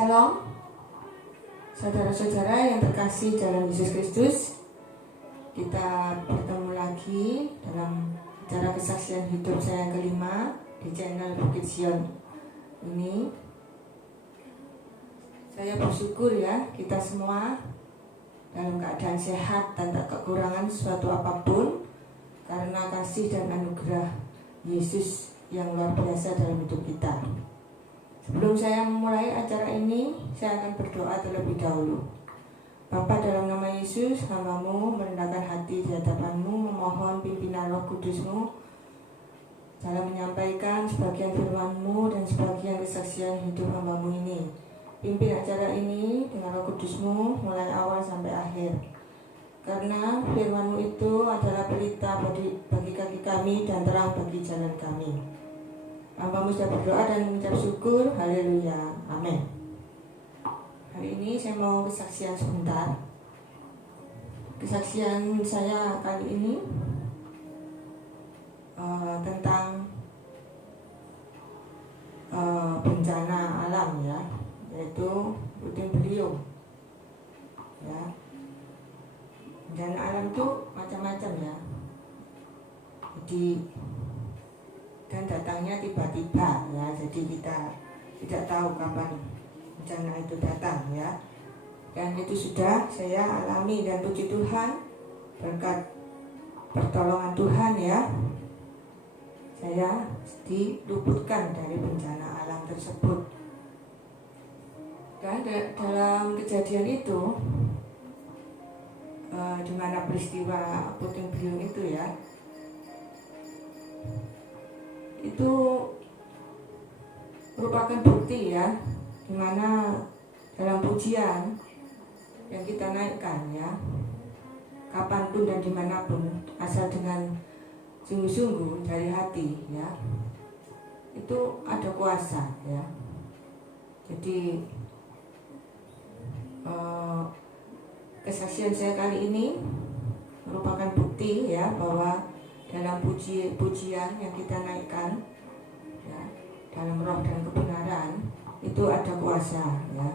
Shalom, saudara-saudara yang terkasih dalam Yesus Kristus. Kita bertemu lagi dalam acara kesaksian hidup saya yang kelima di channel Bukit Sion ini. Saya bersyukur ya, kita semua dalam keadaan sehat dan tak kekurangan suatu apapun karena kasih dan anugerah Yesus yang luar biasa dalam hidup kita. Sebelum saya memulai acara ini, saya akan berdoa terlebih dahulu. Bapa, dalam nama Yesus, hamba-Mu merendahkan hati di hadapan-Mu, memohon pimpinan Roh Kudus-Mu dalam menyampaikan sebagian firman-Mu dan sebagian kesaksian hidup hamba-Mu ini. Pimpin acara ini dengan Roh Kudus-Mu mulai awal sampai akhir. Karena firman-Mu itu adalah pelita bagi kaki kami dan terang bagi jalan kami. Hamba-Mu sudah berdoa dan mengucap syukur. Haleluya. Amin. Hari ini saya mau kesaksian sebentar. Kesaksian saya kali ini tentang bencana alam ya, yaitu puting beliung. Ya. Bencana alam itu macam-macam ya. Jadi dan datangnya tiba-tiba ya, jadi kita tidak tahu kapan bencana itu datang ya. Dan itu sudah saya alami dan puji Tuhan berkat pertolongan Tuhan ya, saya diluputkan dari bencana alam tersebut. Dan dalam kejadian itu di mana peristiwa puting beliung itu ya, itu merupakan bukti ya, dimana dalam pujian yang kita naikkan ya, kapanpun dan dimanapun, asal dengan sungguh-sungguh dari hati ya, itu ada kuasa ya. Jadi kesaksian saya kali ini merupakan bukti ya, bahwa dalam pujian yang kita naikkan ya, dalam roh dan kebenaran itu ada kuasa ya.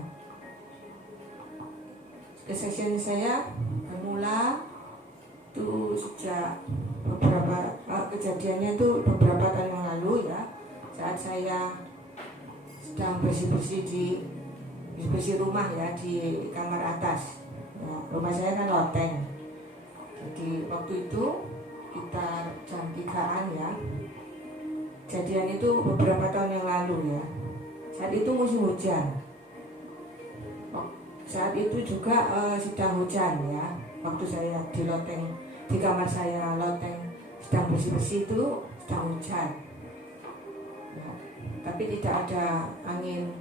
Kesaksian saya bermula itu sejak beberapa kejadiannya itu beberapa tahun yang lalu ya, saat saya sedang bersih-bersih rumah ya, di kamar atas ya. Rumah saya kan loteng, jadi waktu itu kita jam 3-an ya. Kejadian itu beberapa tahun yang lalu ya. Saat itu musim hujan. Saat itu juga sedang hujan ya. Waktu saya di loteng, di kamar saya loteng sedang bersih-bersih itu sedang hujan ya. Tapi tidak ada angin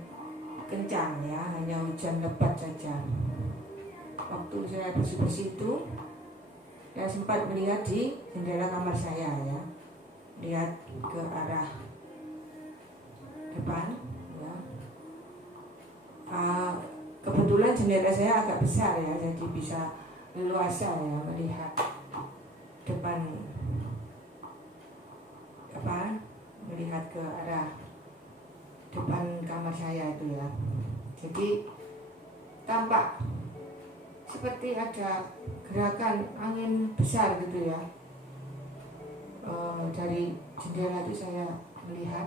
kencang ya, hanya hujan lebat saja. Waktu saya bersih-bersih itu, saya sempat melihat di jendela kamar saya ya, lihat ke arah depan ya. Kebetulan jendela saya agak besar ya, jadi bisa leluasa ya melihat depan melihat ke arah depan kamar saya itu ya. Jadi tampak seperti ada gerakan angin besar gitu ya. Dari jendela itu saya melihat,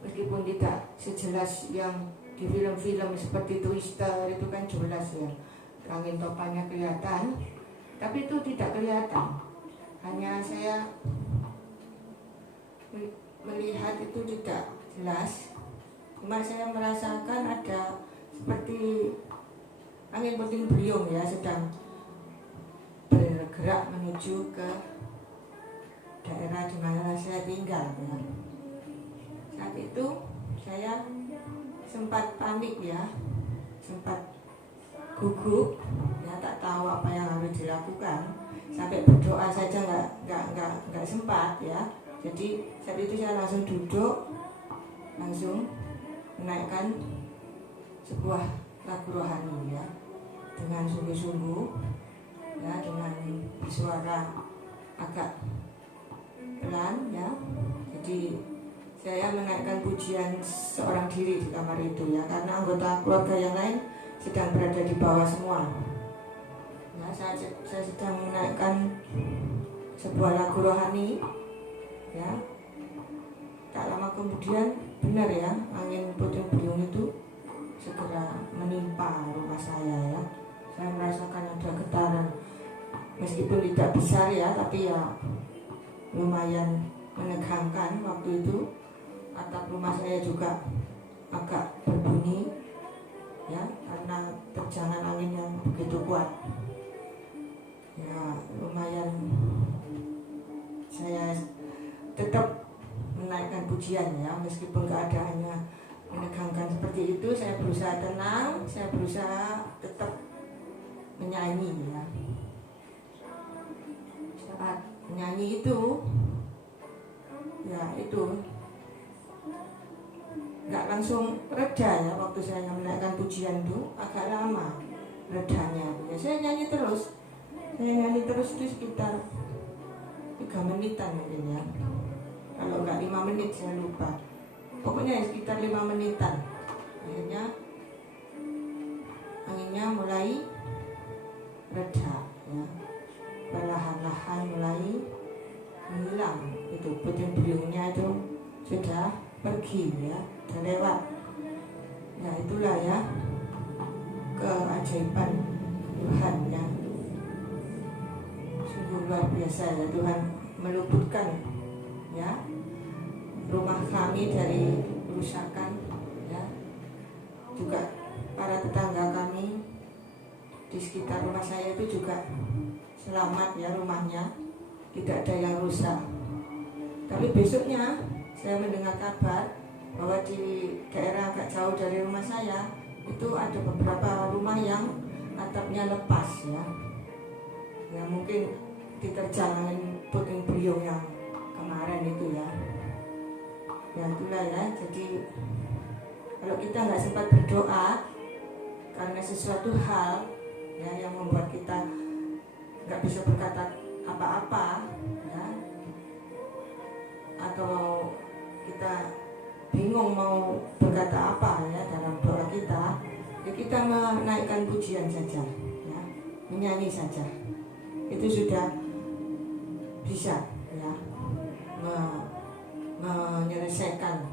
meskipun tidak sejelas yang di film-film seperti Twister itu kan jelas ya, angin topannya kelihatan, tapi itu tidak kelihatan. Hanya saya melihat itu tidak jelas, cuma saya merasakan ada seperti angin puting beliung ya, sedang bergerak menuju ke daerah di mana saya tinggal ya. Saat itu saya sempat panik ya, sempat gugup ya, tak tahu apa yang harus dilakukan, sampai berdoa saja nggak sempat ya. Jadi saat itu saya langsung duduk, langsung menaikkan sebuah lagu rohani ya, dengan sungguh-sungguh ya, dengan suara agak pelan ya. Jadi saya menaikkan pujian seorang diri di kamar itu ya, karena anggota keluarga yang lain sedang berada di bawah semua. Ya, saya sedang menaikkan sebuah lagu rohani ya. Tak lama kemudian benar ya, angin puting beliung itu segera menimpa rumah saya ya. Saya merasakan ada getaran, meskipun tidak besar ya, tapi ya lumayan menegangkan waktu itu. Atap rumah saya juga agak berbunyi ya, karena terjangan angin yang begitu kuat. Ya lumayan, saya tetap menaikkan pujian ya, meskipun keadaannya menegangkan seperti itu. Saya berusaha tenang, saya berusaha tetap menyanyi ya. Saat menyanyi itu ya, itu nggak langsung reda ya. Waktu saya menaikkan pujian itu agak lama redanya ya. Saya nyanyi terus itu sekitar 3 menitan mungkin ya, kalau nggak 5 menit saya lupa, pokoknya sekitar 5 menitan. Akhirnya anginnya mulai reda ya, perlahan-lahan mulai menghilang. Itu puting beliungnya itu sudah pergi ya, sudah lewat. Nah itulah ya keajaiban Tuhan ya, sungguh luar biasa ya. Tuhan meluputkan ya rumah kami dari kerusakan ya, juga para tetangga kami di sekitar rumah saya itu juga selamat ya, rumahnya tidak ada yang rusak. Tapi besoknya saya mendengar kabar bahwa di daerah agak jauh dari rumah saya itu ada beberapa rumah yang atapnya lepas ya. Ya mungkin diterjang angin puting beliung yang kemarin itu ya. Ya itulah ya. Jadi kalau kita nggak sempat berdoa karena sesuatu hal ya yang membuat kita nggak bisa berkata apa-apa ya, atau kita bingung mau berkata apa ya dalam doa kita, ya kita menaikkan pujian saja ya, menyanyi saja, itu sudah bisa ya menyelesaikan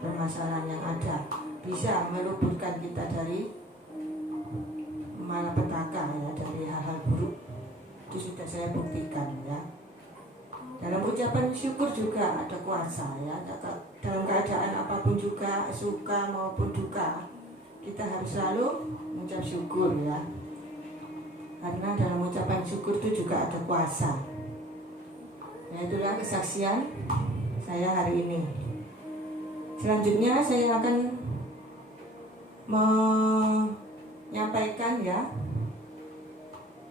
permasalahan yang ada, bisa meluputkan kita dari malapetaka ya, dari hal-hal buruk. Itu sudah saya buktikan ya. Dalam ucapan syukur juga ada kuasa ya. Dalam keadaan apapun juga, suka maupun duka, kita harus selalu mengucap syukur ya. Karena dalam ucapan syukur itu juga ada kuasa. Ya itulah kesaksian saya hari ini. Selanjutnya saya akan menyampaikan ya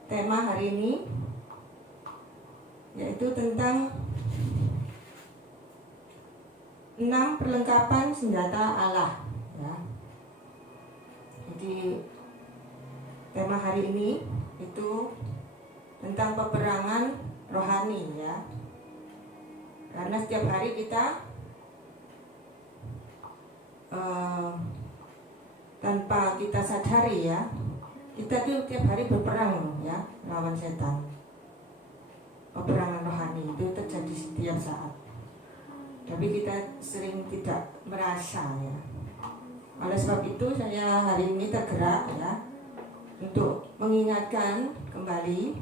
tema hari ini, yaitu tentang 6 perlengkapan senjata Allah ya. Jadi tema hari ini itu tentang peperangan rohani ya. Karena setiap hari kita tanpa kita sadari ya, kita tuh tiap hari berperang ya lawan setan. Peperangan rohani itu terjadi setiap saat, tapi kita sering tidak merasa ya. Oleh sebab itu saya hari ini tergerak ya untuk mengingatkan kembali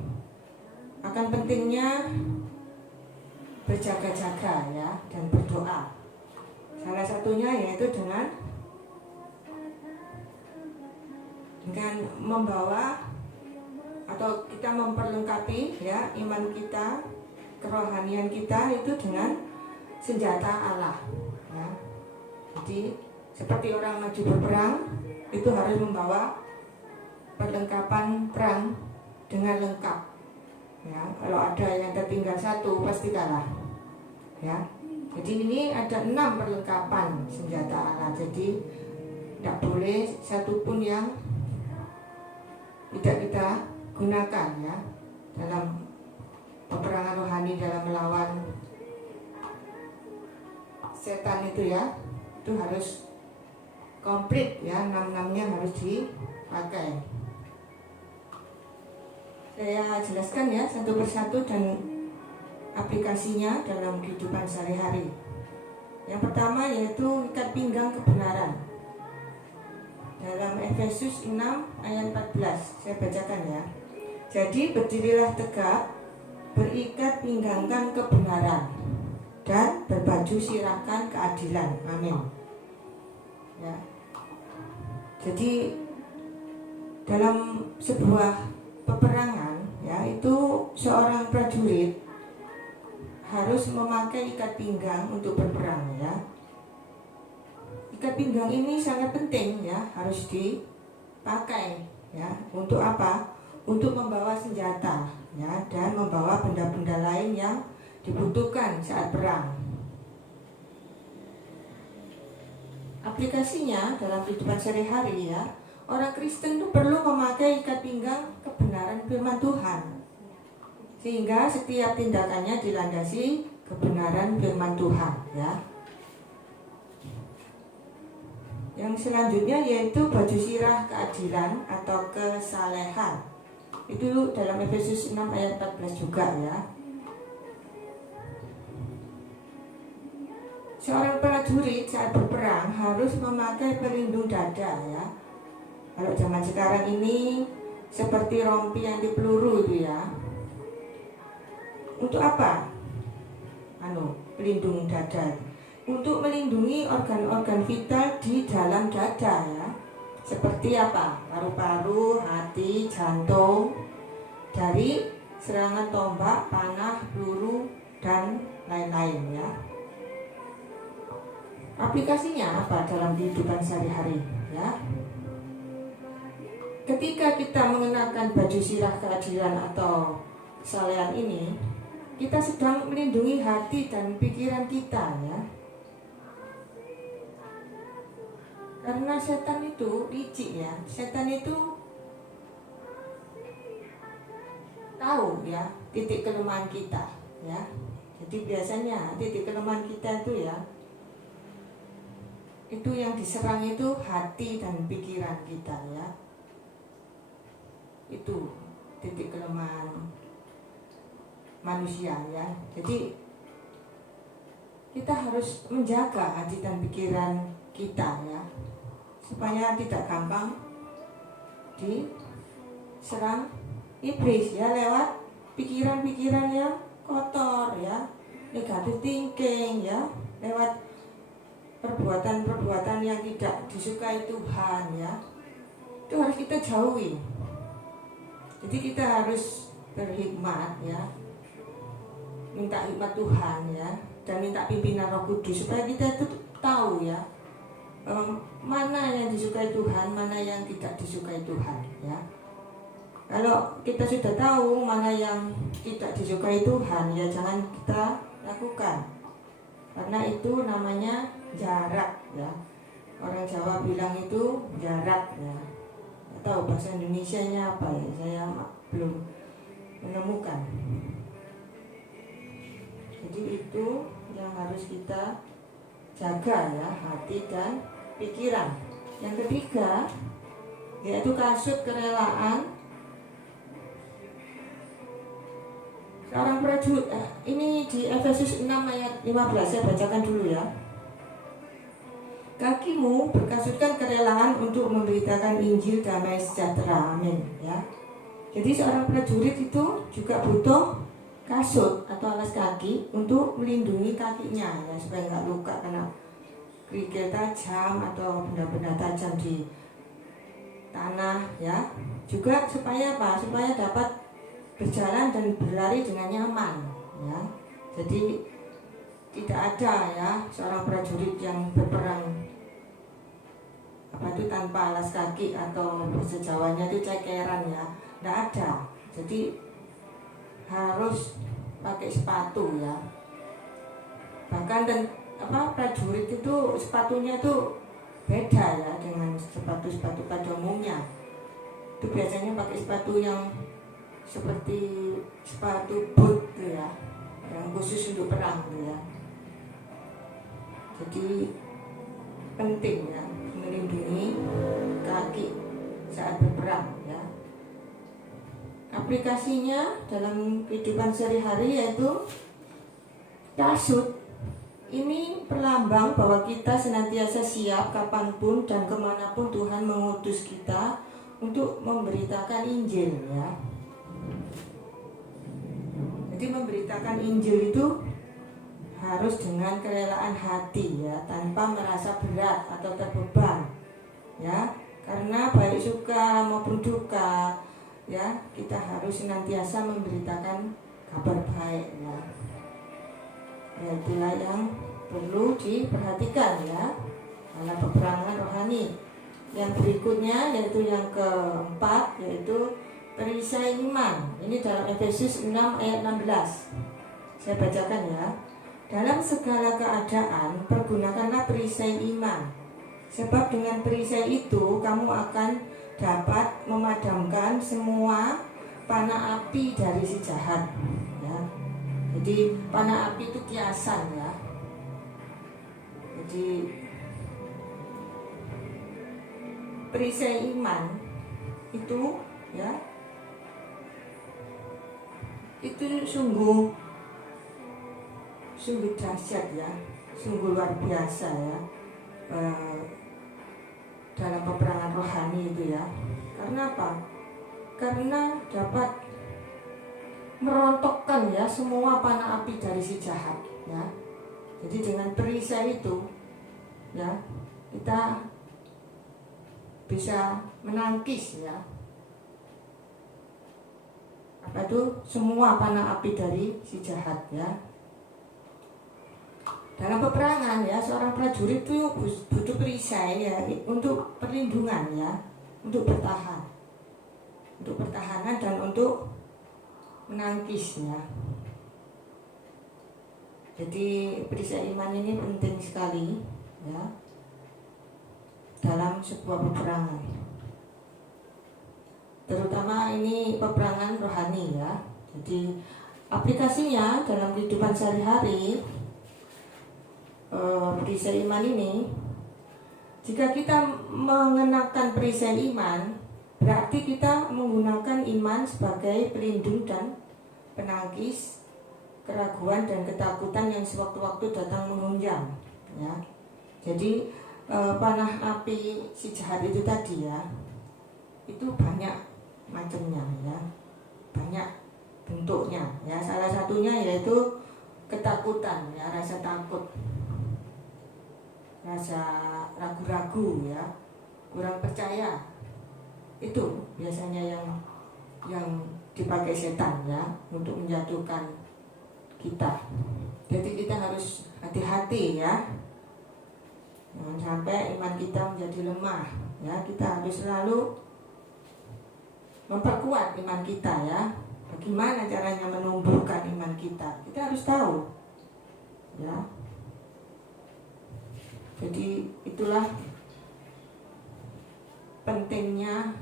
akan pentingnya berjaga-jaga ya dan berdoa. Salah satunya yaitu dengan membawa atau kita memperlengkapi ya iman kita, kerohanian kita itu dengan senjata Allah ya. Jadi seperti orang maju berperang itu harus membawa perlengkapan perang dengan lengkap ya. Kalau ada yang tertinggal satu pasti kalah ya. Jadi ini ada 6 perlengkapan senjata Allah. Jadi tidak boleh satupun yang tidak kita gunakan ya dalam peperangan rohani, dalam melawan setan itu ya, itu harus komplit ya, 6-6-nya harus dipakai. Saya jelaskan ya satu persatu dan aplikasinya dalam kehidupan sehari-hari. Yang pertama yaitu ikat pinggang kebenaran. Dalam Efesus 6 ayat 14 saya bacakan ya. Jadi berdirilah tegak, berikat pinggangkan kebenaran, dan berbaju sirahkan keadilan. Amin. Ya. Jadi dalam sebuah peperangan ya, itu seorang prajurit harus memakai ikat pinggang untuk berperang ya. Ikat pinggang ini sangat penting ya, harus dipakai ya. Untuk apa? Untuk membawa senjata ya, dan membawa benda-benda lain yang dibutuhkan saat perang. Aplikasinya dalam kehidupan sehari-hari ya, orang Kristen itu perlu memakai ikat pinggang kebenaran firman Tuhan, sehingga setiap tindakannya dilandasi kebenaran firman Tuhan ya. Yang selanjutnya yaitu baju sirah keadilan atau kesalehan. Itu dalam Efesus 6 ayat 14 juga ya. Seorang prajurit saat berperang harus memakai pelindung dada ya. Kalau zaman sekarang ini seperti rompi anti peluru itu ya. Untuk apa? Pelindung dada. Untuk melindungi organ-organ vital di dalam dada ya. Seperti apa? Paru-paru, hati, jantung dari serangan tombak, panah, peluru dan lain-lain ya. Aplikasinya apa dalam kehidupan sehari-hari ya? Ketika kita mengenakan baju sirah keadilan atau kesalehan ini, kita sedang melindungi hati dan pikiran kita ya. Karena setan itu licik ya, setan itu tahu ya titik kelemahan kita ya. Jadi biasanya titik kelemahan kita itu ya, itu yang diserang itu hati dan pikiran kita ya. Itu titik kelemahan manusia ya. Jadi kita harus menjaga hati dan pikiran kita ya, supaya tidak gampang diserang iblis ya, lewat pikiran-pikiran yang kotor ya, negative thinking ya, lewat perbuatan-perbuatan yang tidak disukai Tuhan ya. Itu harus kita jauhi. Jadi kita harus berhikmat ya, minta hikmat Tuhan ya, dan minta pimpinan Roh Kudus supaya kita itu tahu ya, mana yang disukai Tuhan, mana yang tidak disukai Tuhan ya. Kalau kita sudah tahu mana yang tidak disukai Tuhan ya, jangan kita lakukan, karena itu namanya jarak ya. Orang Jawa bilang itu jarak ya. Tahu bahasa Indonesianya apa ya, saya belum menemukan. Jadi itu yang harus kita jaga ya, hati dan pikiran. Yang ketiga yaitu kasut kerelaan. Seorang prajurit ini di Efesus 6 ayat 15 saya bacakan dulu ya. Kakimu berkasutkan kerelaan untuk memberitakan Injil damai sejahtera. Amin ya. Jadi seorang prajurit itu juga butuh kasut atau alas kaki untuk melindungi kakinya ya, supaya nggak luka kena kerikil tajam atau benda-benda tajam di tanah ya. Juga supaya apa? Supaya dapat berjalan dan berlari dengan nyaman ya. Jadi tidak ada ya seorang prajurit yang berperang tanpa alas kaki atau bahasa Jawanya itu cekeran ya, tidak ada. Jadi harus pakai sepatu ya. Bahkan dan prajurit itu sepatunya itu beda ya dengan sepatu-sepatu pada umumnya. Itu biasanya pakai sepatu yang seperti sepatu boot gitu ya, yang khusus untuk perang gitu ya. Jadi penting ya melindungi kaki saat berperang ya. Aplikasinya dalam kehidupan sehari-hari yaitu kasut. Ini perlambang bahwa kita senantiasa siap kapanpun dan kemanapun Tuhan mengutus kita untuk memberitakan Injil ya. Jadi memberitakan Injil itu harus dengan kerelaan hati ya, tanpa merasa berat atau terbeban ya, karena baik suka maupun duka ya, kita harus senantiasa memberitakan kabar baik ya. Itulah yang perlu diperhatikan ya dalam peperangan rohani. Yang berikutnya yaitu yang keempat, yaitu perisai iman. Ini dalam Efesus 6 ayat 16. Saya bacakan ya. Dalam segala keadaan, pergunakanlah perisai iman. Sebab dengan perisai itu, kamu akan dapat memadamkan semua panah api dari si jahat. Ya. Jadi, panah api itu kiasan ya. Jadi, perisai iman itu ya, itu sungguh dahsyat ya, sungguh luar biasa ya dalam peperangan rohani itu ya. Karena apa? Karena dapat merontokkan ya semua panah api dari si jahat ya. Jadi dengan perisai itu ya, kita bisa menangkis ya apa itu semua panah api dari si jahat ya. Dalam peperangan ya, seorang prajurit itu butuh perisai ya untuk perlindungan ya, untuk bertahan, untuk pertahanan dan untuk menangkisnya. Jadi perisai iman ini penting sekali ya dalam sebuah peperangan. Terutama ini peperangan rohani ya. Jadi aplikasinya dalam kehidupan sehari-hari, perisai iman ini, jika kita mengenakan perisai iman, berarti kita menggunakan iman sebagai pelindung dan penangkis keraguan dan ketakutan yang sewaktu-waktu datang menghunjam ya. Jadi panah api si jahat itu tadi ya, itu banyak macamnya ya, banyak bentuknya ya. Salah satunya yaitu ketakutan ya, rasa takut, rasa ragu-ragu ya, kurang percaya. Itu biasanya yang dipakai setan ya untuk menjatuhkan kita. Jadi kita harus hati-hati ya, jangan sampai iman kita menjadi lemah ya. Kita harus selalu memperkuat iman kita ya. Bagaimana caranya menumbuhkan iman kita? Kita harus tahu ya. Jadi itulah pentingnya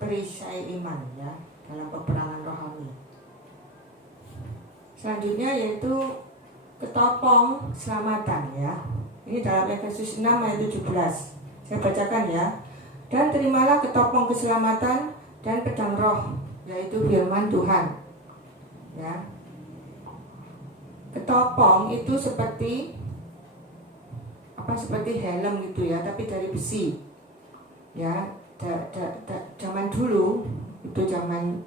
perisai iman ya dalam peperangan rohani. Selanjutnya yaitu ketopong keselamatan ya. Ini dalam Efesus 6 ayat 17. Saya bacakan ya. Dan terimalah ketopong keselamatan dan pedang roh, yaitu firman Tuhan. Ya. Ketopong itu seperti helm gitu ya, tapi dari besi. Ya, zaman dulu itu zaman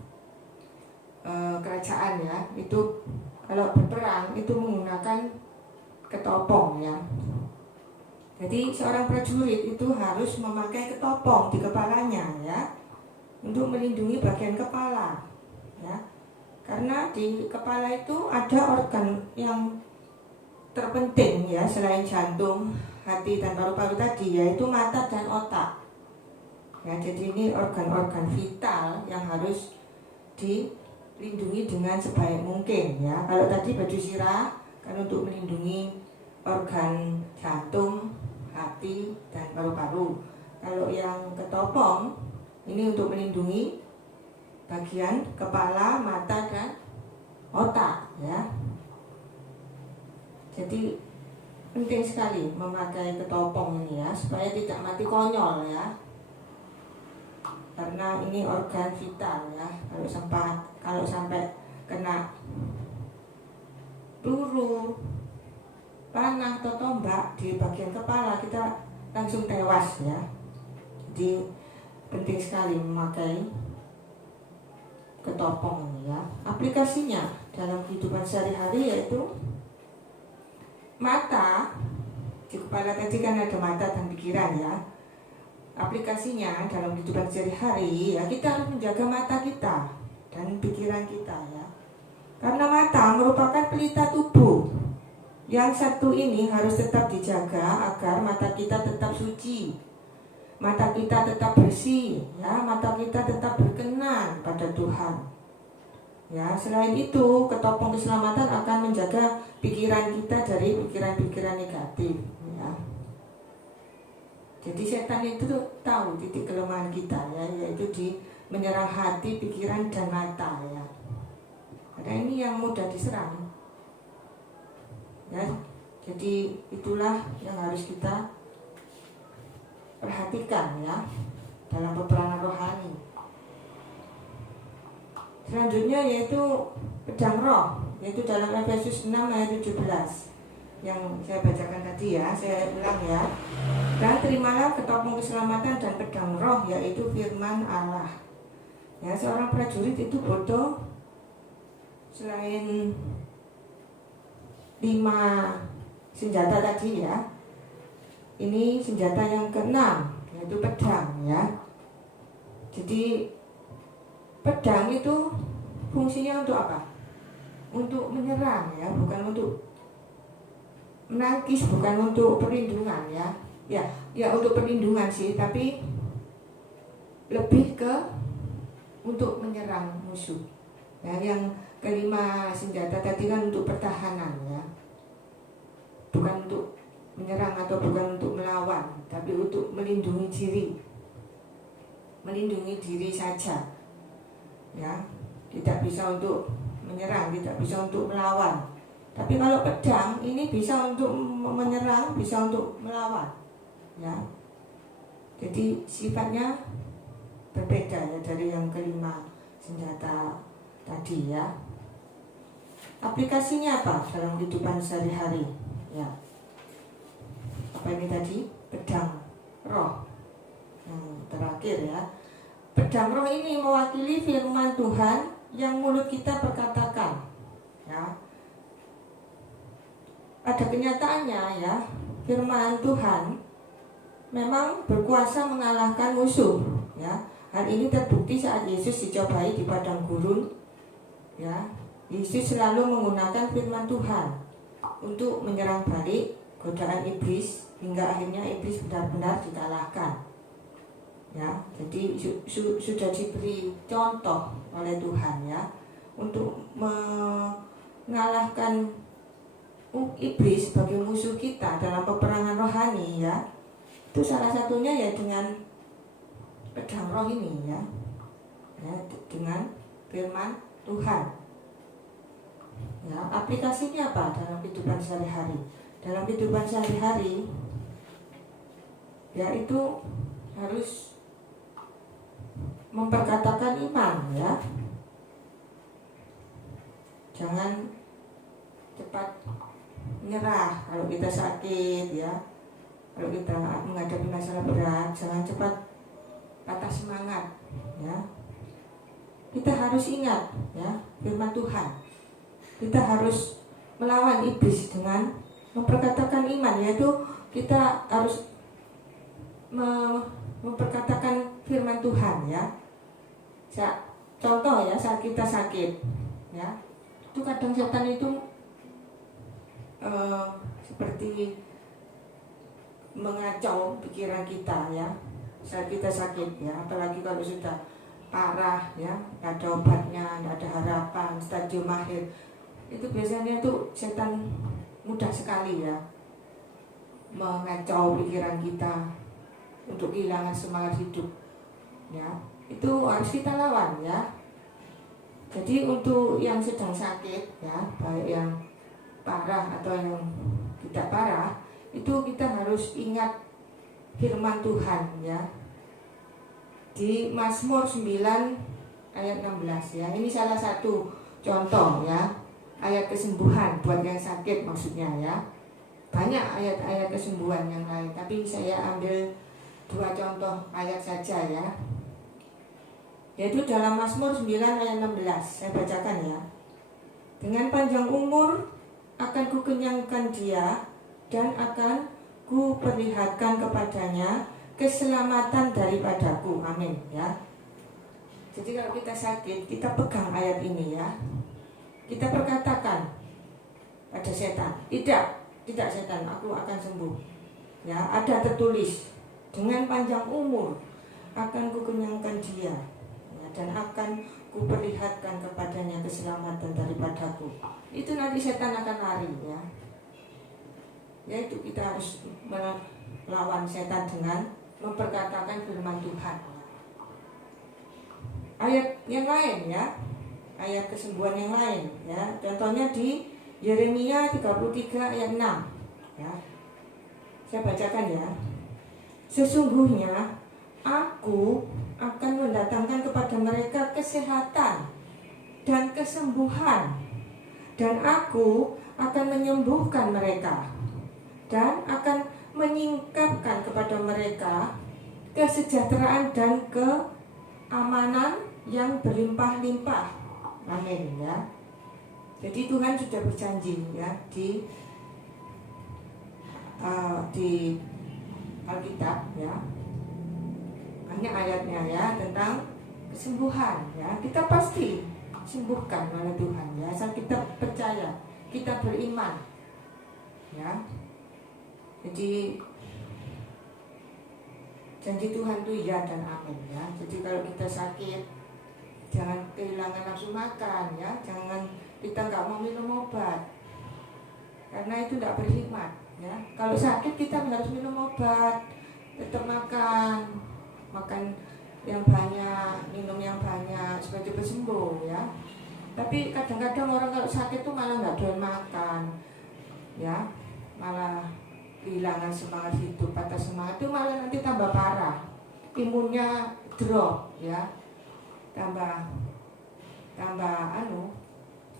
kerajaan ya, itu kalau berperang itu menggunakan ketopong ya. Jadi seorang prajurit itu harus memakai ketopong di kepalanya ya, untuk melindungi bagian kepala ya. Karena di kepala itu ada organ yang terpenting ya, selain jantung, hati dan paru-paru tadi, yaitu mata dan otak ya. Jadi ini organ-organ vital yang harus dilindungi dengan sebaik mungkin ya. Kalau tadi baju sirah kan untuk melindungi organ jantung, hati dan paru-paru. Kalau yang ketopong ini untuk melindungi bagian kepala, mata dan otak ya. Jadi penting sekali memakai ketopong ini ya, supaya tidak mati konyol ya, karena ini organ vital ya. Kalau sampai kena peluru, panah atau tombak di bagian kepala, kita langsung tewas ya. Jadi penting sekali memakai ketopong ini ya. Aplikasinya dalam kehidupan sehari-hari yaitu mata. Di kepala tadi kan ada mata dan pikiran ya. Aplikasinya dalam kehidupan sehari-hari ya, kita harus menjaga mata kita dan pikiran kita ya. Karena mata merupakan pelita tubuh. Yang satu ini harus tetap dijaga agar mata kita tetap suci, mata kita tetap bersih ya, mata kita tetap berkenan pada Tuhan. Ya, selain itu, ketopong keselamatan akan menjaga pikiran kita dari pikiran-pikiran negatif. Ya. Jadi setan itu tahu titik kelemahan kita ya, yaitu di menyerang hati, pikiran dan mata ya. Karena ini yang mudah diserang. Ya, jadi itulah yang harus kita perhatikan ya dalam peperangan rohani. Selanjutnya yaitu pedang roh, yaitu dalam Efesus 6 ayat 17 yang saya bacakan tadi ya, saya ulang ya. Dan terimalah ketopong keselamatan dan pedang roh, yaitu firman Allah. Ya, seorang prajurit itu butuh selain 5 senjata tadi ya, ini senjata yang keenam, yaitu pedang ya. Jadi pedang itu fungsinya untuk apa? Untuk menyerang ya, bukan untuk menangkis, bukan untuk perlindungan ya. Ya untuk perlindungan sih, tapi lebih ke untuk menyerang musuh. Ya, yang kelima senjata tadi kan untuk pertahanan ya. Bukan untuk menyerang atau bukan untuk melawan, tapi untuk melindungi diri. Melindungi diri saja. Ya, tidak bisa untuk menyerang, tidak bisa untuk melawan. Tapi kalau pedang ini bisa untuk menyerang, bisa untuk melawan. Ya. Jadi sifatnya berbeda ya dari yang kelima senjata tadi ya. Aplikasinya apa dalam kehidupan sehari-hari? Ya. Apa ini tadi? Pedang roh. Yang terakhir ya. Pedang roh ini mewakili firman Tuhan yang mulut kita perkatakan. Ya. Pada kenyataannya ya, firman Tuhan memang berkuasa mengalahkan musuh. Ya. Hal ini terbukti saat Yesus dicobai di padang gurun. Ya. Yesus selalu menggunakan firman Tuhan untuk menyerang balik godaan iblis hingga akhirnya iblis benar-benar dikalahkan. Ya, jadi sudah diberi contoh oleh Tuhan ya untuk mengalahkan iblis sebagai musuh kita dalam peperangan rohani ya. Itu salah satunya ya dengan pedang roh ini ya. Ya, dengan firman Tuhan. Ya, aplikasinya apa dalam kehidupan sehari-hari? Dalam kehidupan sehari-hari yaitu harus memperkatakan iman ya. Jangan cepat menyerah kalau kita sakit ya. Kalau kita menghadapi masalah berat, jangan cepat patah semangat ya. Kita harus ingat ya firman Tuhan. Kita harus melawan iblis dengan memperkatakan iman, yaitu kita harus memperkatakan firman Tuhan ya. Contoh ya, saat kita sakit ya, itu kadang setan itu seperti mengacau pikiran kita ya saat kita sakit ya, apalagi kalau sudah parah ya, nggak ada obatnya, nggak ada harapan, stadium akhir, itu biasanya tuh setan mudah sekali ya mengacau pikiran kita untuk kehilangan semangat hidup ya. Itu harus kita lawan ya. Jadi untuk yang sedang sakit ya, baik yang parah atau yang tidak parah, itu kita harus ingat firman Tuhan ya. Di Mazmur 9 ayat 16 ya. Ini salah satu contoh ya, ayat kesembuhan buat yang sakit maksudnya ya. Banyak ayat-ayat kesembuhan yang lain, tapi saya ambil 2 contoh ayat saja ya. Yaitu dalam Mazmur 9 ayat 16, saya bacakan ya. Dengan panjang umur akan kukenyangkan dia, dan akan kuperlihatkan kepadanya keselamatan daripadaku. Amin ya. Jadi kalau kita sakit, kita pegang ayat ini ya. Kita perkatakan pada setan, tidak setan, aku akan sembuh. Ya, ada tertulis, dengan panjang umur akan kukenyangkan dia, ya, dan akan kuperlihatkan kepadanya keselamatan daripadaku. Itu nanti setan akan lari ya. Yaitu kita harus melawan setan dengan memperkatakan firman Tuhan. Ayat yang lain ya, ayat kesembuhan yang lain ya. Contohnya di Yeremia 33 ayat 6 ya. Saya bacakan ya. Sesungguhnya aku akan mendatangkan kepada mereka kesehatan dan kesembuhan, dan aku akan menyembuhkan mereka, dan akan menyingkapkan kepada mereka kesejahteraan dan keamanan yang berlimpah-limpah. Amin ya. Jadi Tuhan sudah berjanji ya di Alkitab ya. Banyak ayatnya ya tentang kesembuhan ya. Kita pasti disembuhkan oleh Tuhan ya, asal kita percaya, kita beriman ya. Jadi janji Tuhan itu ya dan amin ya. Jadi kalau kita sakit, jangan kehilangan nafsu makan ya. Jangan kita nggak mau minum obat, karena itu tidak berhikmat ya. Kalau sakit kita harus minum obat, tetap makan yang banyak, minum yang banyak supaya cepat sembuh ya. Tapi kadang-kadang orang kalau sakit tuh malah nggak doyan makan ya, malah kehilangan semangat hidup, patah semangat, itu malah nanti tambah parah, imunnya drop ya, tambah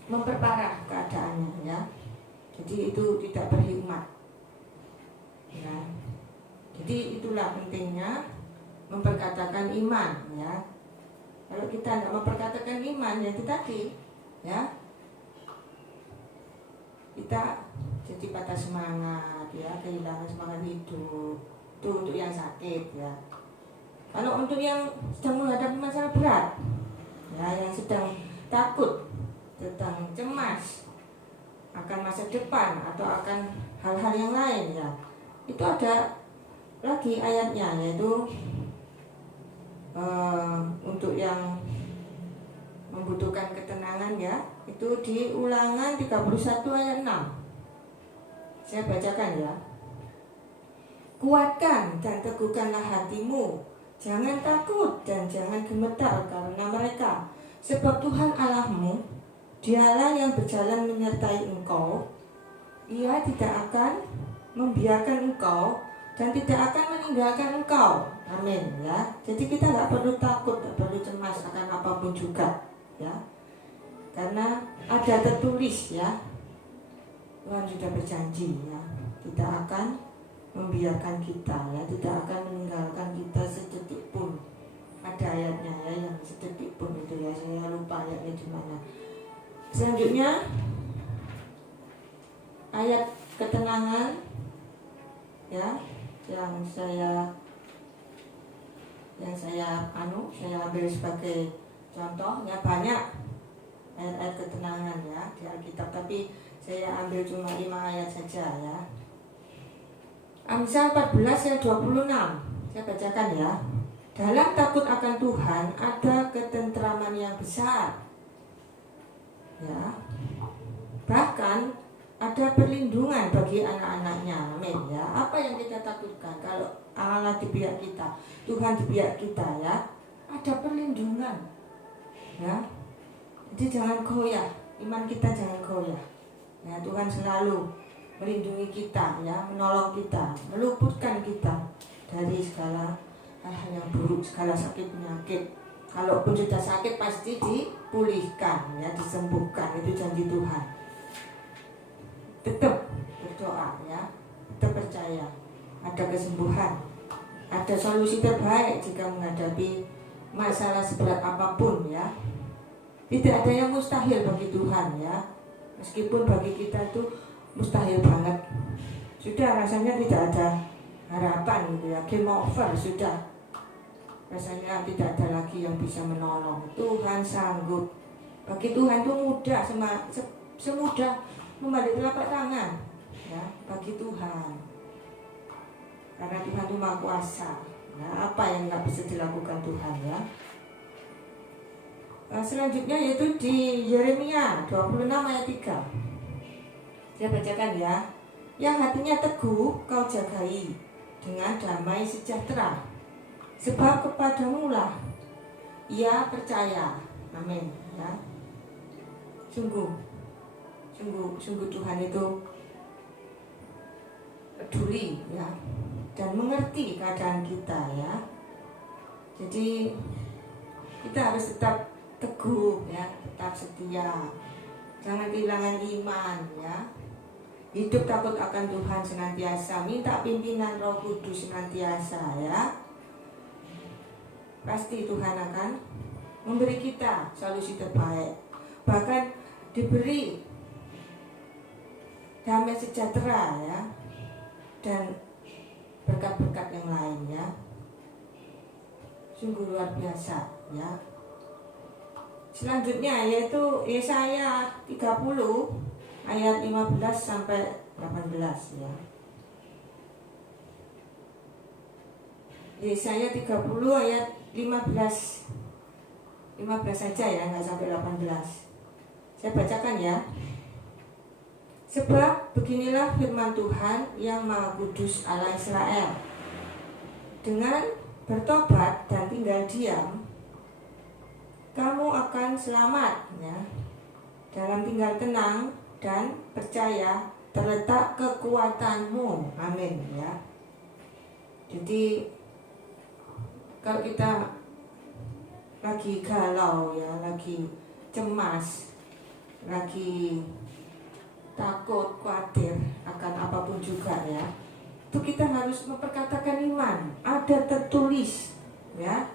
memperparah keadaannya ya. Jadi itu tidak berhikmat ya. Jadi itulah pentingnya memperkatakan iman ya. Kalau kita tidak memperkatakan iman ya itu tadi ya, kita jadi patah semangat ya, kehilangan semangat hidup. Itu untuk yang sakit ya. Kalau untuk yang sedang menghadapi masalah berat ya, yang sedang takut, sedang cemas akan masa depan atau akan hal-hal yang lain ya, itu ada lagi ayatnya, yaitu untuk yang membutuhkan ketenangan ya, itu di Ulangan 31 ayat 6. Saya bacakan ya. Kuatkan dan teguhkanlah hatimu, jangan takut dan jangan gemetar karena mereka, sebab Tuhan Allahmu, Dialah yang berjalan menyertai engkau. Ia tidak akan membiarkan engkau dan tidak akan meninggalkan engkau. Amin ya. Jadi kita nggak perlu takut, nggak perlu cemas akan apapun juga ya, karena ada tertulis ya, Tuhan sudah berjanji ya, tidak akan membiarkan kita ya, tidak akan meninggalkan kita sedetik pun. Ada ayatnya ya, yang sedetik pun itu ya, saya lupa ayatnya di mana. Selanjutnya ayat ketenangan ya, yang saya ambil sebagai contoh ya. Banyak ayat-ayat ketenangan ya di Alkitab, tapi saya ambil cuma 5 ayat saja ya. Amsal 14 ayat 26, saya bacakan ya. Dalam takut akan Tuhan ada ketentraman yang besar ya, bahkan ada perlindungan bagi anak-anaknya. Amin ya. Apa yang kita takutkan kalau Allah di pihak kita, Tuhan di pihak kita ya, ada perlindungan ya. Jadi jangan goyah, iman kita jangan goyah ya. Tuhan selalu melindungi kita, ya, menolong kita, meluputkan kita dari segala hal yang buruk, segala sakit penyakit. Kalaupun sudah sakit pasti dipulihkan, ya, disembuhkan, itu janji Tuhan. Tetap berdoa, ya, tetap percaya ada kesembuhan, ada solusi terbaik jika menghadapi masalah seberat apapun, ya. Tidak ada yang mustahil bagi Tuhan, ya. Meskipun bagi kita itu mustahil banget, sudah rasanya tidak ada harapan gitu, ya, game over sudah, rasanya tidak ada lagi yang bisa menolong. Tuhan sanggup. Bagi Tuhan itu mudah, semudah membalik telapak tangan, ya, bagi Tuhan, karena Tuhan itu Maha Kuasa. Nah, apa yang nggak bisa dilakukan Tuhan, ya. Selanjutnya yaitu di Yeremia 26 ayat 3. Saya bacakan, ya. Yang hatinya teguh kau jagai dengan damai sejahtera, sebab kepadamu lah ia percaya. Amin, ya. Sungguh Tuhan itu peduli, ya, dan mengerti keadaan kita, ya. Jadi kita harus tetap teguh, ya, tetap setia, jangan kehilangan iman, ya. Hidup takut akan Tuhan senantiasa, minta pimpinan Roh Kudus senantiasa, ya. Pasti Tuhan akan memberi kita solusi terbaik, bahkan diberi damai sejahtera, ya, dan berkat-berkat yang lain, ya. Sungguh luar biasa, ya. Selanjutnya yaitu Yesaya 30 ayat 15 sampai 18, ya. Yesaya 30 ayat 15 saja, ya, nggak sampai 18. Saya bacakan, ya. Sebab beginilah firman Tuhan yang Maha Kudus Allah Israel, dengan bertobat dan tinggal diam kamu akan selamat, ya. Dalam tinggal tenang dan percaya terletak kekuatanmu. Amin, ya. Jadi kalau kita lagi galau, ya, lagi cemas, lagi takut, khawatir akan apapun juga, ya, itu kita harus memperkatakan iman. Ada tertulis, ya.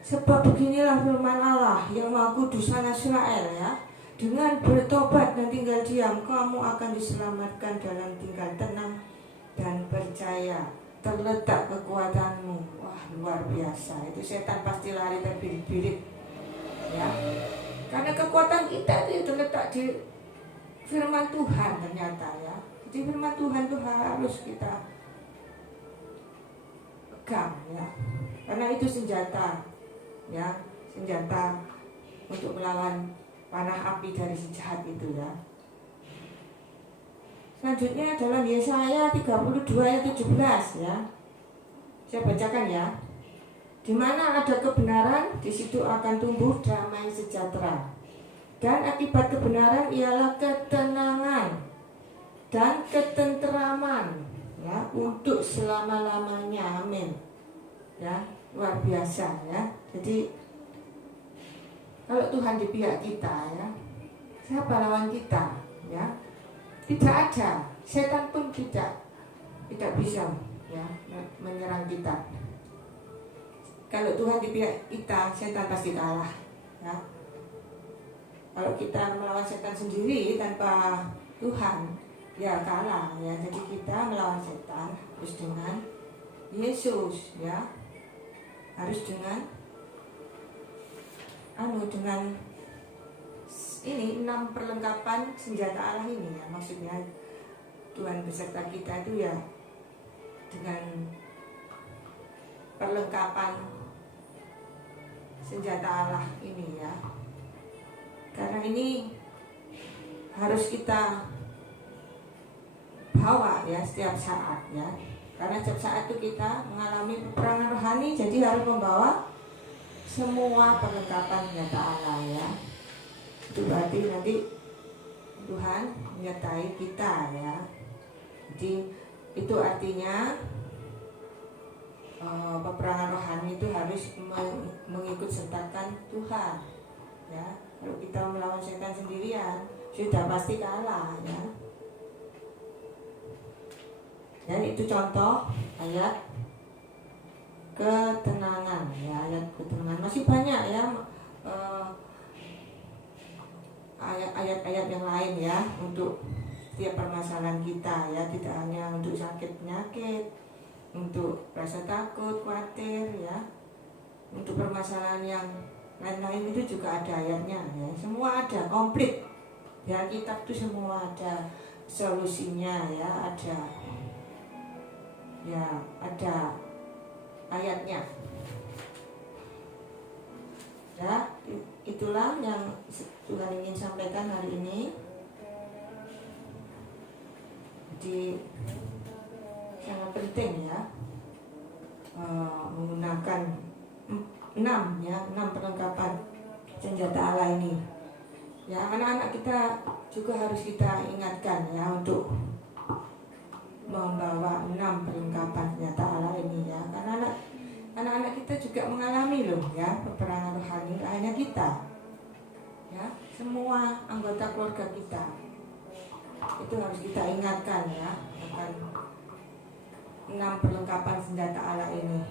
Sebab beginilah firman Allah yang Maha Kudus Allah Israel, ya. Dengan bertobat dan tinggal diam kamu akan diselamatkan dalam tinggal tenang dan percaya terletak kekuatanmu. Wah, luar biasa. Itu setan pasti lari terbirit-birit, ya. Karena kekuatan kita itu terletak di firman Tuhan ternyata, ya. Jadi firman Tuhan itu harus kita pegang, ya. Karena itu senjata, ya, senjata untuk melawan panah api dari si jahat itu, ya. Selanjutnya dalam Yesaya 32 ayat 17, ya. Saya bacakan, ya. Di mana ada kebenaran, di situ akan tumbuh damai sejahtera. Dan akibat kebenaran ialah ketenangan dan ketenteraman, ya, untuk selama-lamanya. Amin, ya. Luar biasa, ya. Jadi kalau Tuhan di pihak kita, ya, siapa lawan kita, ya? Tidak ada. Setan pun tidak bisa, ya, menyerang kita. Kalau Tuhan di pihak kita, setan pasti kalah, ya. Kalau kita melawan setan sendiri tanpa Tuhan, ya kalah, ya. Jadi kita melawan setan harus dengan Yesus, ya. Harus dengan ini 6 perlengkapan senjata Allah ini, ya. Maksudnya Tuhan beserta kita itu, ya, dengan perlengkapan senjata Allah ini, ya. Karena ini harus kita bawa, ya, setiap saat, ya. Karena setiap saat itu kita mengalami peperangan rohani, jadi harus membawa semua perlengkapan senjata Allah, ya. Itu berarti nanti Tuhan menyertai kita ya. Jadi itu artinya peperangan rohani itu harus mengikut sertakan Tuhan ya. Kalau kita melawan setan sendirian sudah pasti kalah ya. Dan itu contoh ayat ketenangan ya, ayat ketenangan. Masih banyak ya ayat-ayat yang lain ya untuk setiap permasalahan kita ya, tidak hanya untuk sakit penyakit, untuk rasa takut, khawatir ya, untuk permasalahan yang lain-lain itu juga ada ayatnya ya. Semua ada, komplit ya, kitab itu semua ada solusinya ya, ada ayatnya ya. Itulah yang Tuhan ingin sampaikan hari ini. Jadi sangat penting ya menggunakan 6 perlengkapan senjata Allah ini ya. Anak-anak kita juga harus kita ingatkan ya untuk membawa 6 perlengkapan senjata Allah ini ya, karena anak-anak kita juga mengalami loh ya peperangan rohani, hanya kita ya, semua anggota keluarga kita itu harus kita ingatkan ya akan 6 perlengkapan senjata Allah ini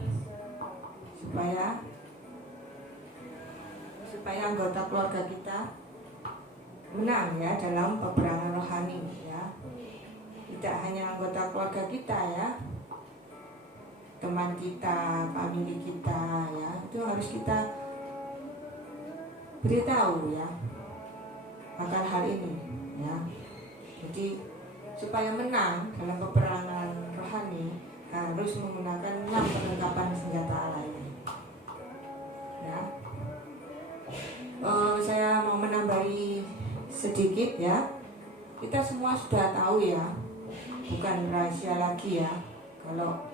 supaya anggota keluarga kita menang ya dalam peperangan rohani ya. Tidak hanya anggota keluarga kita ya, teman kita, famili kita ya, itu harus kita beritahu ya akan hal ini ya. Jadi supaya menang dalam peperangan rohani harus menggunakan 6 perlengkapan senjata Allah ini ya. Saya mau menambahi sedikit ya. Kita semua sudah tahu ya, bukan rahasia lagi ya, kalau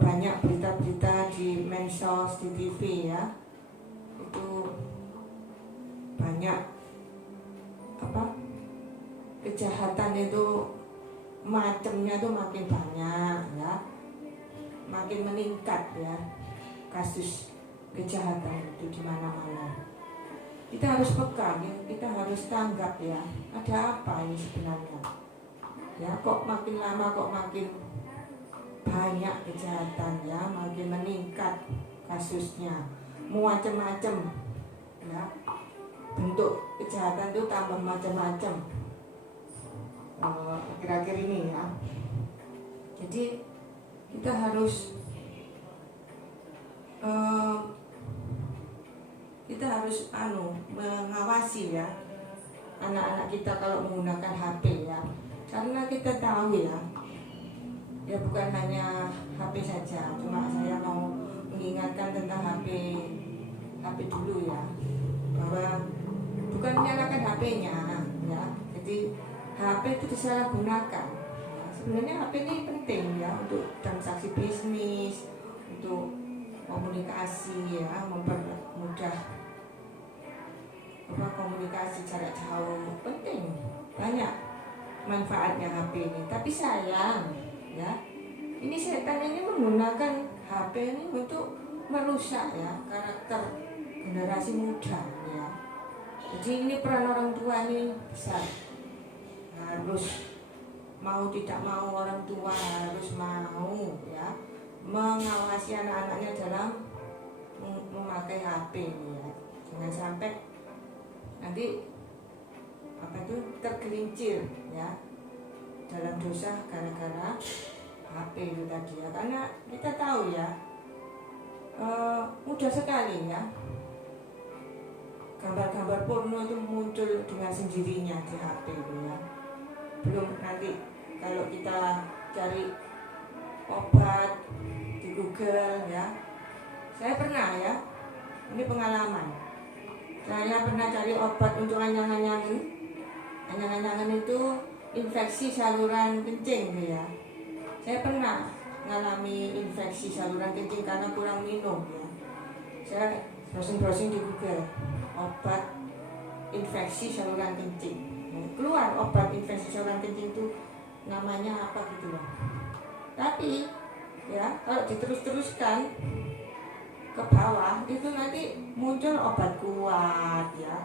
banyak berita-berita di medsos, di TV ya, itu banyak kejahatan itu macamnya tuh makin banyak ya, makin meningkat ya kasus kejahatan itu di mana-mana. Kita harus peka ya, kita harus tanggap ya, ada apa ini sebenarnya ya, kok makin lama kok makin banyak kejahatan ya, makin meningkat kasusnya, macam-macam ya, bentuk kejahatan itu tambah macam-macam akhir-akhir ini ya. Jadi kita harus mengawasi ya anak-anak kita kalau menggunakan HP ya, karena kita tahu ya bukan hanya HP saja, cuma saya mau mengingatkan tentang HP dulu ya, bahwa bukan menyalahkan HP-nya ya. Jadi HP itu disalahgunakan ya. Sebenarnya HP ini penting ya untuk transaksi bisnis, untuk komunikasi ya, mempermudah komunikasi jarak jauh, penting, banyak manfaatnya HP ini. Tapi sayang ya, ini setan ini menggunakan HP ini untuk merusak ya karakter generasi muda ya. Jadi ini peran orang tua ini besar, harus mau tidak mau orang tua harus mau ya mengawasi anak-anaknya dalam memakai HP ini ya. Jangan sampai nanti tergelincir ya dalam dosa gara-gara HP itu tadi ya. Karena kita tahu ya mudah sekali ya gambar-gambar porno itu muncul dengan sendirinya di HP itu ya. Belum nanti kalau kita cari obat di Google ya. Saya pernah ya, ini pengalaman. Saya pernah cari obat untuk anyang-anyangan. Anyang-anyangan itu infeksi saluran kencing ya. Saya pernah mengalami infeksi saluran kencing karena kurang minum ya. Saya browsing-browsing di Google obat infeksi saluran kencing. Keluar obat infeksi saluran kencing itu namanya apa gitu loh. Tapi ya kalau diterus-teruskan ke bawah itu nanti muncul obat kuat ya,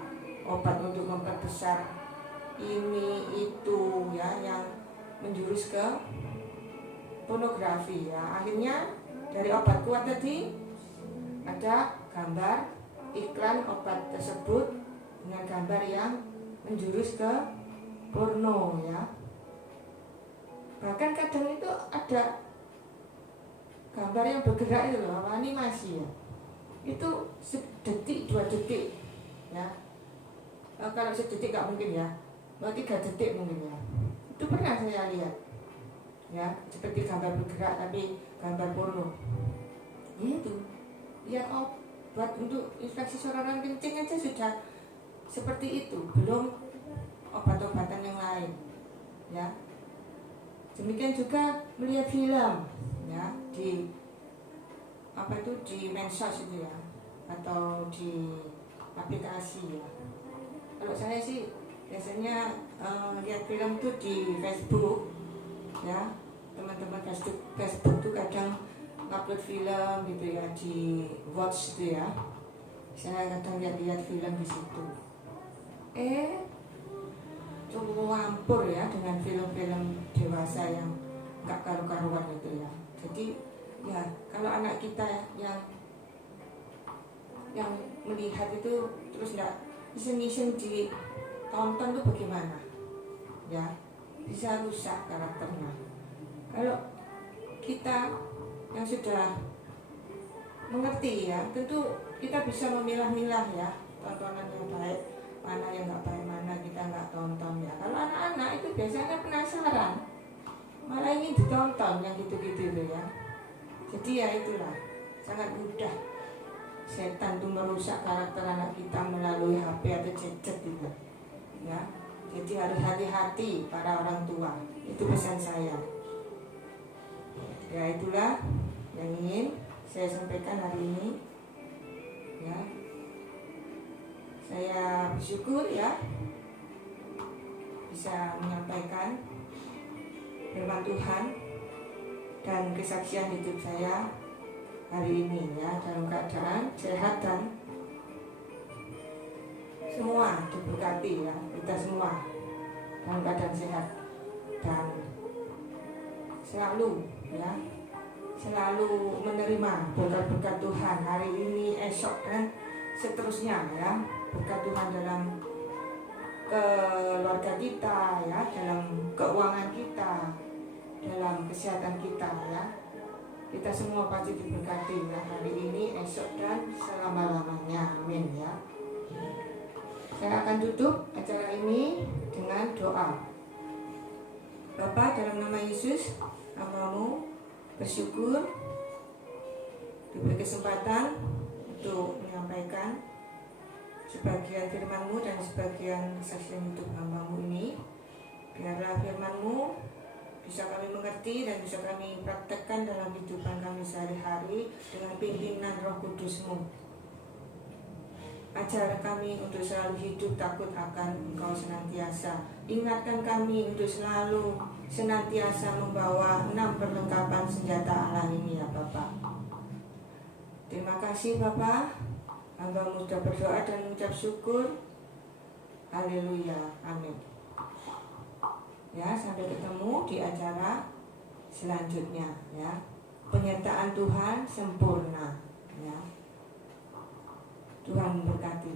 obat untuk memperbesar ini itu ya, yang menjurus ke pornografi ya. Akhirnya dari obat kuat tadi ada gambar iklan obat tersebut dengan gambar yang menjurus ke porno ya. Bahkan kadang itu ada gambar yang bergerak itu loh, animasi ya. Itu sedetik 2 detik ya. Kalau sedetik nggak mungkin ya, 3 detik mungkin ya. Itu pernah saya lihat ya, seperti gambar bergerak tapi gambar porno. Ya itu, ya obat untuk infeksi saluran kencing aja sudah seperti itu, belum obat-obatan yang lain ya. Demikian juga melihat film ya, di apa itu, di medsos itu ya, atau di aplikasi ya. Kalau saya sih biasanya lihat film tuh di Facebook ya. Teman-teman Facebook tuh kadang upload film gitu ya, di Watch itu ya. Saya kadang lihat film di situ. Cukup campur ya dengan film-film dewasa yang gak karu-karuan itu ya. Jadi ya kalau anak kita yang melihat itu terus gak iseng-iseng ditonton tuh bagaimana ya, bisa rusak karakternya. Kalau kita yang sudah mengerti ya, tentu kita bisa memilah-milah ya tontonan yang baik, mana yang nggak baik, mana kita nggak tonton ya. Kalau anak-anak itu biasanya penasaran, malah ingin ditonton yang gitu-gitu itu ya. Jadi ya itulah, sangat mudah setan itu merusak karakter anak kita melalui HP atau gadget gitu ya. Jadi harus hati-hati para orang tua, itu pesan saya ya. Itulah yang ingin saya sampaikan hari ini ya. Saya bersyukur ya bisa menyampaikan firman Tuhan dan kesaksian hidup saya hari ini ya, dalam keadaan sehat dan semua diberkati ya, kita semua dalam keadaan sehat dan selalu ya, selalu menerima berkat-berkat Tuhan hari ini, esok dan seterusnya ya. Berkat Tuhan dalam keluarga kita ya, dalam keuangan kita, dalam kesehatan kita ya. Kita semua pasti diberkati ya, hari ini, esok dan selama-lamanya. Amin ya. Saya akan tutup acara ini dengan doa. Bapa, dalam nama Yesus, hamba-Mu bersyukur diberi kesempatan untuk menyampaikan sebagian firman-Mu dan sebagian kesaksian hidup hamba-Mu ini. Biarlah firman-Mu bisa kami mengerti dan bisa kami praktekkan dalam kehidupan kami sehari-hari dengan pimpinan Roh Kudus-Mu. Ajar kami untuk selalu hidup takut akan Engkau senantiasa. Ingatkan kami untuk selalu senantiasa membawa 6 perlengkapan senjata Allah ini ya Bapak. Terima kasih Bapak. Hamba-Mu sudah berdoa dan mengucap syukur. Haleluya. Amin. Ya, sampai ketemu di acara selanjutnya ya. Penyertaan Tuhan sempurna ya. Tuhan memberkati.